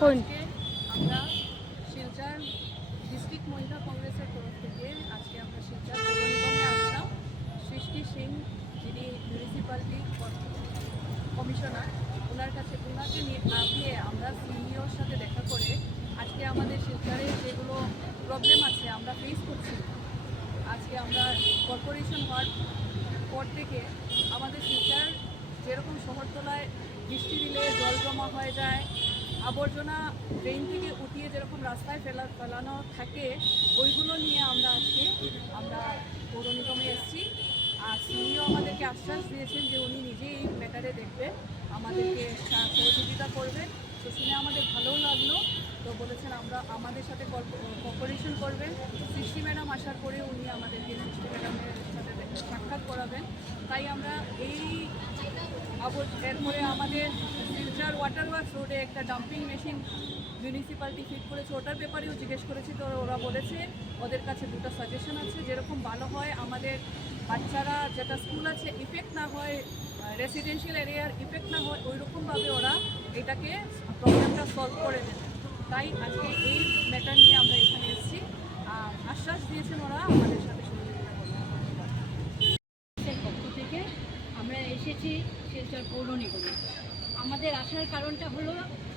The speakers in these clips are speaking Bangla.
কোন আমরা শিলচর ডিস্ট্রিক্ট মহিলা কংগ্রেসের তরফ থেকে আজকে আমরা শিলচর পৌরনিগমে আসলাম। সৃষ্টি সিং যিনি মিউনিসিপ্যালিটি কমিশনার, ওনাকে নিয়ে আমরা সিইওর সাথে দেখা করে আজকে আমাদের শিলচরে যেগুলো প্রবলেম আছে আমরা ফেস করছি, আজকে আমরা কর্পোরেশন হওয়ার পর থেকে আমাদের শিলচর যেরকম শহরতলায় বৃষ্টি দিলে জল জমা হয়ে যায়, আবর্জনা ড্রেন থেকে উঠিয়ে যেরকম রাস্তায় ফেলানো থাকে, ওইগুলো নিয়ে আমরা পৌর নিগমে এসেছি। আর সিইও আমাদেরকে আশ্বাস দিয়েছেন যে উনি নিজেই ম্যাটারে দেখবেন, আমাদেরকে সহযোগিতা করবেন। তো শুনে আমাদের ভালোও লাগলো। তো বলেছেন আমাদের সাথে কোঅপারেশন করবেন। সৃষ্টি ম্যাডাম আসার পরে উনি আমাদেরকে সৃষ্টি ম্যাডামের সাথে সাক্ষাৎ করাবেন। তাই আমরা এরপরে আমাদের শিলচর ওয়াটার ওয়ার্কস রোডে একটা ডাম্পিং মেশিন মিউনিসিপ্যালিটি ফিট করেছে, ওটার ব্যাপারেও জিজ্ঞেস করেছি। তো ওরা বলেছে ওদের কাছে দুটো সাজেশন আছে, যেরকম ভালো হয় আমাদের বাচ্চারা যেটা স্কুল আছে ইফেক্ট না হয়, রেসিডেন্সিয়াল এরিয়ার ইফেক্ট না হয়, ওইরকমভাবে ওরা এটাকে প্রবলেমটা সলভ করে দেবে। তাই আজকে এই ম্যাটার নিয়ে আমরা এখানে এসেছি। আর আশ্বাস দিয়েছেন ওরা আমাদের সাথে সহযোগিতা করবেন। পক্ষ থেকে আমরা এসেছি শিলচর পৌর নিগমে। আমাদের আসার কারণটা হলো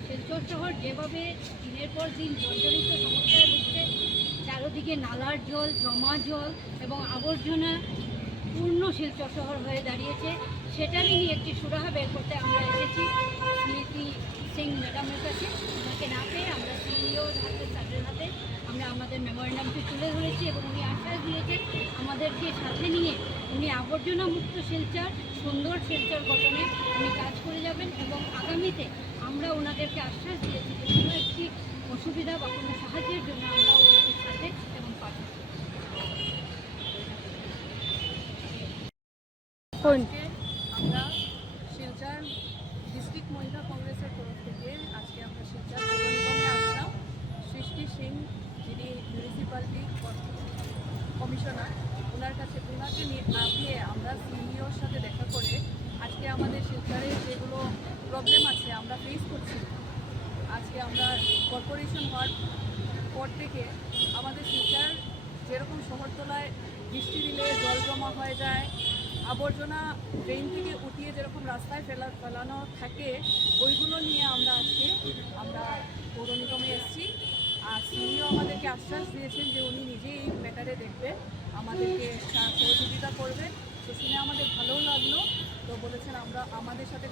শিলচর শহর যেভাবে দিনের পর দিন জর্জরিত সমস্যায় ভুগছে, চারদিকে নালার জল, জমা জল এবং আবর্জনা পূর্ণ শিলচর শহর হয়ে দাঁড়িয়েছে, সেটারই নিয়ে একটি সুরাহা বের করতে আমরা এসেছি স্মৃতি সিং ম্যাডামের কাছে। ওনাকে না পেয়ে আমরা সিইওর হাতে, স্যারের হাতে আমরা আমাদের মেমোরেন্ডামটি তুলে ধরেছি এবং উনি আশ্বাস দিয়েছেন আমাদেরকে সাথে নিয়ে উনি আবর্জনা মুক্ত শিলচর, সুন্দর শিলচর গঠনে উনি কাজ করে যাবেন। এবং আগামীতে আমরা ওনাদেরকে আশ্বাস দিয়েছি যে কোনো একটি অসুবিধা বা কোনো সাহায্যের জন্য আমরা ওনাদের সাথে এবং পাশে। কোন আমরা শিলচর ডিস্ট্রিক্ট মহিলা কংগ্রেসের তরফ থেকে আজকে আমরা শিলচর পৌরনিগমে আসলাম। সৃষ্টি সিং যিনি মিউনিসিপ্যালিটি কমিশনার, ওনাকে নিয়ে আমরা সিইওর সাথে দেখা করে আজকে আমাদের শিলচরে যেগুলো প্রবলেম আছে আমরা ফেস করছি, আজকে আমরা কর্পোরেশন হওয়ার পর থেকে আমাদের শিলচর যেরকম শহরতলায় বৃষ্টি দিলে জল জমা হয়ে যায়, আবর্জনা ড্রেন থেকে উঠিয়ে যেরকম রাস্তায় ফেলানো থাকে, ওইগুলো নিয়ে আমরা পৌর নিগমে এসেছি। আর সিইও আমাদেরকে আশ্বাস দিয়েছেন যে উনি নিজেই ম্যাটারে দেখবেন, আমাদেরকে সহযোগিতা করবেন। তো শুনে আমাদের ভালোও লাগলো। তো বলেছেন আমাদের সাথে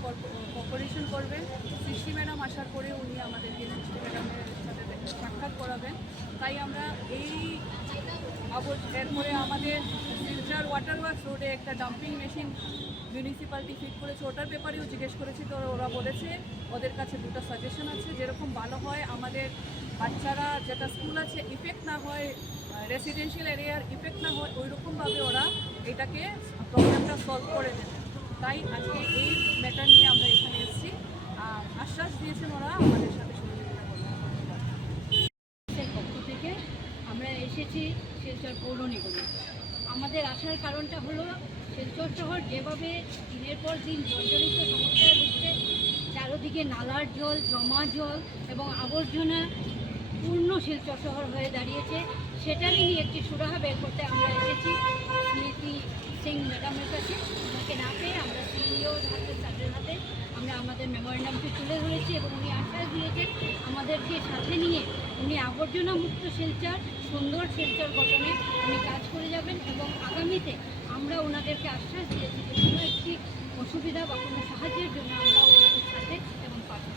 কোঅপারেশন করবেন। সৃষ্টি ম্যাডাম আসার পরে উনি আমাদেরকে সৃষ্টি ম্যাডামের সাথে সাক্ষাৎ করাবেন। তাই আমরা এরপরে আমাদের শিলচর ওয়াটার ওয়ার্কস রোডে একটা ডাম্পিং মেশিন মিউনিসিপ্যালিটি ফিট করেছে, ওটার ব্যাপারেও জিজ্ঞেস করেছি। তো ওরা বলেছে ওদের কাছে দুটো সাজেশন আছে, যেরকম ভালো হয় আমাদের বাচ্চারা যেটা স্কুল আছে ইফেক্ট না হয়, রেসিডেন্সিয়াল এরিয়ার ইফেক্ট না হয়, ওইরকমভাবে ওরা এটাকে প্রবলেমটা সলভ করে দেবে। তাই আজকে এই ম্যাটার নিয়ে আমরা এখানে এসেছি। আর আশ্বাস দিয়েছেন ওরা আমাদের সাথে সহযোগিতা করবেন। পক্ষ থেকে আমরা এসেছি শিলচর পৌর নিগমে। আমাদের আসার কারণটা হলো শিলচর শহর যেভাবে দিনের পর দিন জর্জরিত সমস্যায় ভুগছে, চারদিকে নালার জল, জমা জল এবং আবর্জনা পূর্ণ শিলচর শহর হয়ে দাঁড়িয়েছে, সেটারই নিয়ে একটি সুরাহা বের করতে আমরা এসেছি স্মৃতি সিং ম্যাডামের কাছে। ওনাকে না পেয়ে আমরা সিইওর হাতে, স্যারের হাতে আমরা আমাদের মেমোরেন্ডামটি তুলে ধরেছি এবং উনি আশ্বাস দিয়েছেন আমাদেরকে সাথে নিয়ে উনি আবর্জনা মুক্ত শিলচর, সুন্দর শিলচর গঠনে উনি কাজ করে যাবেন। এবং আগামীতে আমরা ওনাদেরকে আশ্বাস দিয়েছি যে কোনো একটি অসুবিধা বা কোনো সাহায্যের জন্য আমরা ওনাদের সাথে এবং পাশে।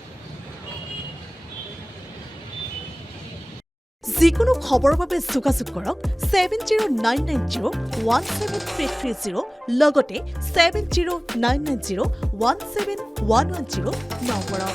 যিকোনো খবৰৰ বাবে যোগাযোগ কৰক 7099017330 লগতে 7099017110 নম্বৰত।